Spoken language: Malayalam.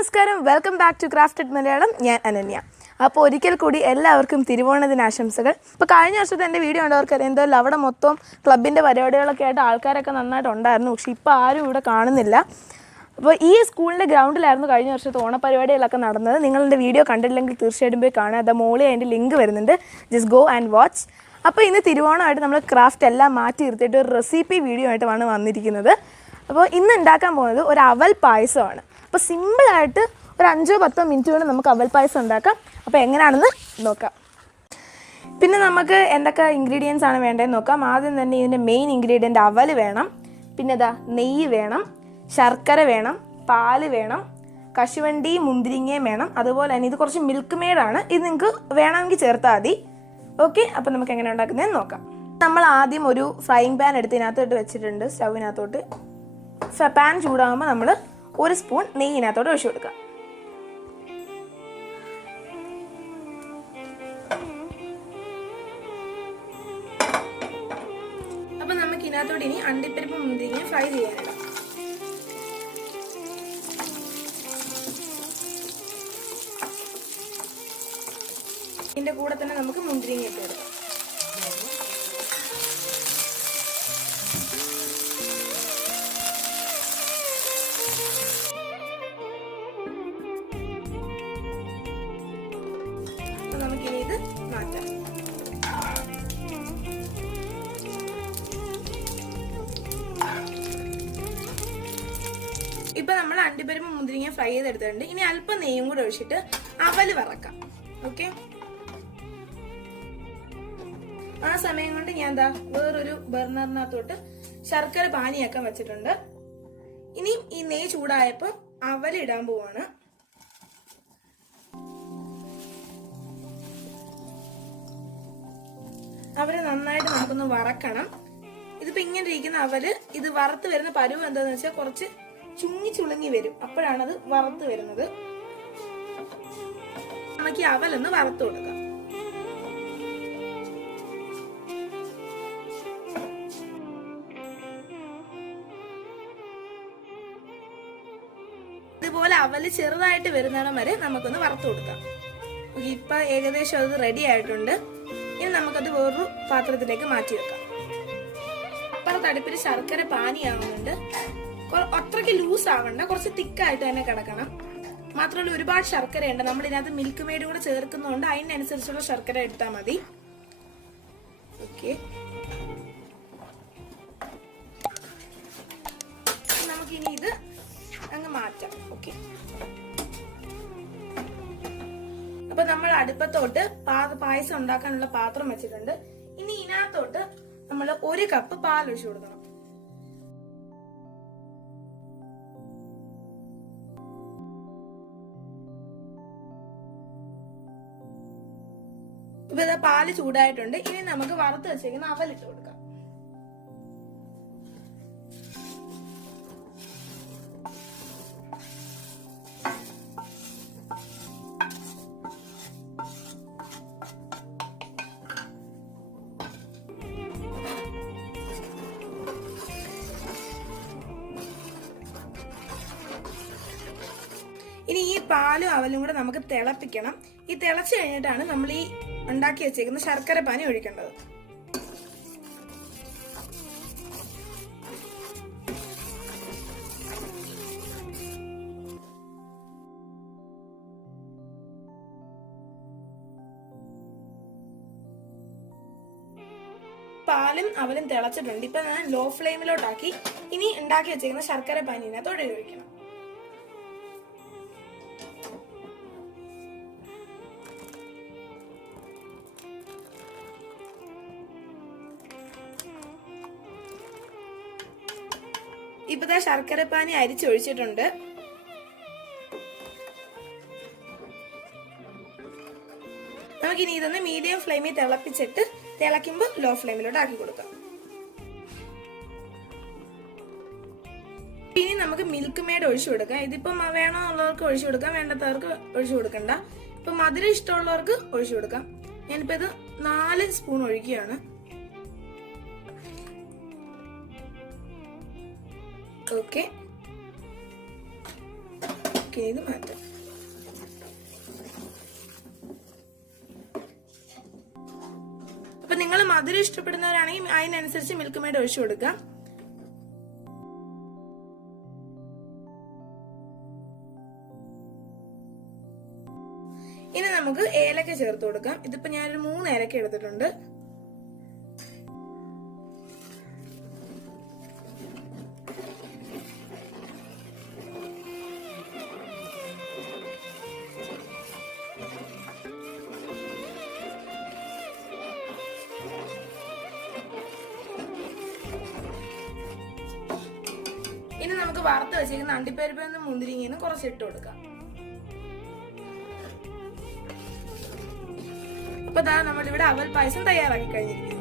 നമസ്കാരം, welcome back to crafted Malayalam. ഞാൻ അനന്യ. അപ്പോൾ ഒരിക്കൽ കൂടി എല്ലാവർക്കും തിരുവോണദിന ആശംസകൾ. ഇപ്പോൾ കഴിഞ്ഞ വർഷത്തെ എൻ്റെ വീഡിയോ കണ്ടവർക്കറിയാം, എന്തായാലും അവിടെ മൊത്തം ക്ലബിൻ്റെ പരിപാടികളൊക്കെ ആയിട്ട് ആൾക്കാരൊക്കെ നന്നായിട്ടുണ്ടായിരുന്നു. പക്ഷേ ഇപ്പോൾ ആരും ഇവിടെ കാണുന്നില്ല. അപ്പോൾ ഈ സ്കൂളിൻ്റെ ഗ്രൗണ്ടിലായിരുന്നു കഴിഞ്ഞ വർഷത്തെ ഓണപരിപാടികളൊക്കെ നടന്നത്. നിങ്ങളെൻ്റെ വീഡിയോ കണ്ടില്ലെങ്കിൽ തീർച്ചയായിട്ടും പോയി കാണുക. അത് മോളിൽ അതിൻ്റെ ലിങ്ക് വരുന്നുണ്ട്, ജസ്റ്റ് ഗോ ആൻഡ് വാച്ച്. അപ്പോൾ ഇന്ന് തിരുവോണമായിട്ട് നമ്മൾ ക്രാഫ്റ്റ് എല്ലാം മാറ്റി നിർത്തിയിട്ട് ഒരു റെസിപ്പി വീഡിയോ ആയിട്ടാണ് വന്നിരിക്കുന്നത്. അപ്പോൾ ഇന്ന് ഉണ്ടാക്കാൻ പോകുന്നത് ഒരു അവൽ പായസമാണ്. അപ്പോൾ സിമ്പിളായിട്ട് ഒരു 5-10 മിനിറ്റ് കൊണ്ട് നമുക്ക് അവൽ പായസം ഉണ്ടാക്കാം. അപ്പോൾ എങ്ങനെയാണെന്ന് നോക്കാം. പിന്നെ നമുക്ക് എന്തൊക്കെ ഇൻഗ്രീഡിയൻസ് ആണ് വേണ്ടതെന്ന് നോക്കാം. ആദ്യം തന്നെ ഇതിൻ്റെ മെയിൻ ഇൻഗ്രീഡിയൻ്റ് അവൽ വേണം, പിന്നെ നെയ്യ് വേണം, ശർക്കര വേണം, പാല് വേണം, കശുവണ്ടി മുന്തിരിങ്ങയും വേണം. അതുപോലെ തന്നെ ഇത് കുറച്ച് മിൽക്ക് മെയ്ഡാണ്, ഇത് നിങ്ങൾക്ക് വേണമെങ്കിൽ ചേർത്താൽ മതി. ഓക്കെ, അപ്പോൾ നമുക്ക് എങ്ങനെ ഉണ്ടാക്കുന്നതെന്ന് നോക്കാം. നമ്മൾ ആദ്യം ഒരു ഫ്രൈങ് പാൻ എടുത്ത് ഇതിനകത്തോട്ട് വെച്ചിട്ടുണ്ട്. സ്റ്റൗവിനകത്തോട്ട് പാൻ ചൂടാകുമ്പോൾ നമ്മൾ 1 സ്പൂൺ നെയ്യിനകത്തോട്ട് ഒഴിച്ചു കൊടുക്കുക. അപ്പം നമുക്ക് ഇതിനകത്തോട്ട് ഇനി അണ്ടിപ്പരിപ്പ് മുന്തിരിങ്ങ ഫ്രൈ ചെയ്യാനിടാം. ഇതിൻ്റെ കൂടെ തന്നെ നമുക്ക് മുന്തിരിങ്ങ ഇട്ട് കൊടുക്കാം. നമുക്കിനി ഇത് മാറ്റാം. ഇപ്പൊ നമ്മൾ അണ്ടിപ്പരിപ്പ് മുന്തിരിങ്ങ ഫ്രൈ ചെയ്തെടുത്തിട്ടുണ്ട്. ഇനി അല്പം നെയ്യും കൂടെ ഒഴിച്ചിട്ട് അവല് വറക്കാം. ഓക്കെ, ആ സമയം കൊണ്ട് ഞാൻ വേറൊരു ബർണറിനകത്തോട്ട് ശർക്കര പാനിയാക്കാൻ വെച്ചിട്ടുണ്ട്. ഇനി ഈ നെയ്യ് ചൂടായപ്പോ അവല് ഇടാൻ പോവാണ്. അവര് നന്നായിട്ട് നമുക്കൊന്ന് വറക്കണം. ഇതിപ്പോ ഇങ്ങനെ ഇരിക്കുന്ന അവല് ഇത് വറുത്ത് വരുന്ന പരുവ് എന്താന്ന് വെച്ചാൽ കുറച്ച് ചുളുങ്ങി വരും. അപ്പോഴാണ് അത് വറുത്ത് വരുന്നത്. നമുക്ക് ഈ അവലൊന്ന് വറുത്ത് കൊടുക്കാം. ഇതുപോലെ അവല് ചെറുതായിട്ട് വരുന്നിടം വരെ നമുക്കൊന്ന് വറുത്ത് കൊടുക്കാം. ഇപ്പൊ ഏകദേശം അത് റെഡി ആയിട്ടുണ്ട്. ഇനി നമുക്കത് വേറൊരു പാത്രത്തിലേക്ക് മാറ്റി വെക്കാം. അപ്പുറത്ത് അടുപ്പിൽ ശർക്കര പാനിയാവുന്നുണ്ട്. അത്രയ്ക്ക് ലൂസ് ആവണ്ട, കുറച്ച് തിക്കായിട്ട് തന്നെ കിടക്കണം. മാത്രമല്ല ഒരുപാട് ശർക്കരയുണ്ട്. നമ്മൾ ഇതിനകത്ത് മിൽക്ക് മെയ്ഡ് കൂടെ ചേർക്കുന്നതുകൊണ്ട് അതിനനുസരിച്ചുള്ള ശർക്കര എടുത്താൽ മതി. ഓക്കെ, നമുക്കിനി ഇത് അങ്ങ് മാറ്റാം. ഓക്കെ, അപ്പൊ നമ്മൾ അടുപ്പത്തോട്ട് പായസം ഉണ്ടാക്കാനുള്ള പാത്രം വെച്ചിട്ടുണ്ട്. ഇനി ഇതിനകത്തോട്ട് നമ്മൾ 1 കപ്പ് പാൽ ഒഴിച്ചു കൊടുക്കണം. ഇപ്പൊ ഇതാ പാല് ചൂടായിട്ടുണ്ട്. ഇനി നമുക്ക് വറുത്ത് വെച്ചേക്കുന്ന അവലിട്ട് കൊടുക്കാം. ഇനി ഈ പാലും അവലും കൂടെ നമുക്ക് തിളപ്പിക്കണം. ഈ തിളച്ചു കഴിഞ്ഞിട്ടാണ് നമ്മൾ ഈ ഉണ്ടാക്കി വെച്ചേക്കുന്ന ശർക്കര പാനി ഒഴിക്കേണ്ടത്. പാലും അവലും തിളച്ചിട്ടുണ്ട്. ഇപ്പൊ ഞാൻ ലോ ഫ്ലെയിമിലോട്ടാക്കി. ഇനി ഉണ്ടാക്കി വെച്ചേക്കുന്ന ശർക്കര പാനിനകത്തോടെ ഒഴിക്കണം. ഇപ്പൊ ശർക്കര പാനി അരിച്ചൊഴിച്ചിട്ടുണ്ട്. നമുക്കിനി ഇതൊന്ന് മീഡിയം ഫ്ലെയിമിൽ തിളപ്പിച്ചിട്ട് തിളയ്ക്കുമ്പോൾ ലോ ഫ്ലെയിമിലോട്ട് ആക്കി കൊടുക്കാം. ഇനി നമുക്ക് മിൽക്ക് മെയ്ഡ് ഒഴിച്ചു കൊടുക്കാം. ഇതിപ്പം വേണമെന്നുള്ളവർക്ക് ഒഴിച്ചു കൊടുക്കാം, വേണ്ടാത്തവർക്ക് ഒഴിച്ചു കൊടുക്കണ്ട. ഇപ്പൊ മധുരം ഇഷ്ടമുള്ളവർക്ക് ഒഴിച്ചു കൊടുക്കാം. ഞാനിപ്പോ ഇത് 4 സ്പൂൺ ഒഴിക്കുകയാണ്. ഓക്കെ, നമുക്ക് ഇത് മാറ്റാം. അപ്പൊ നിങ്ങൾ മധുരം ഇഷ്ടപ്പെടുന്നവരാണെങ്കിൽ അതിനനുസരിച്ച് മിൽക്ക് മെയ്ഡ് ഒഴിച്ചു കൊടുക്കാം. ഇനി നമുക്ക് ഏലക്ക ചേർത്ത് കൊടുക്കാം. ഇതിപ്പോ ഞാനൊരു 3 ഏലക്ക എടുത്തിട്ടുണ്ട്. ഇനി നമുക്ക് വറുത്ത് വെച്ചിരിക്കുന്ന അണ്ടിപ്പരിപ്പ് മുന്തിരിങ്ങ കുറച്ച് ഇട്ട് കൊടുക്കാം. അപ്പൊ നമ്മളിവിടെ അവൽ പായസം തയ്യാറാക്കി കഴിഞ്ഞിരിക്കുന്നു.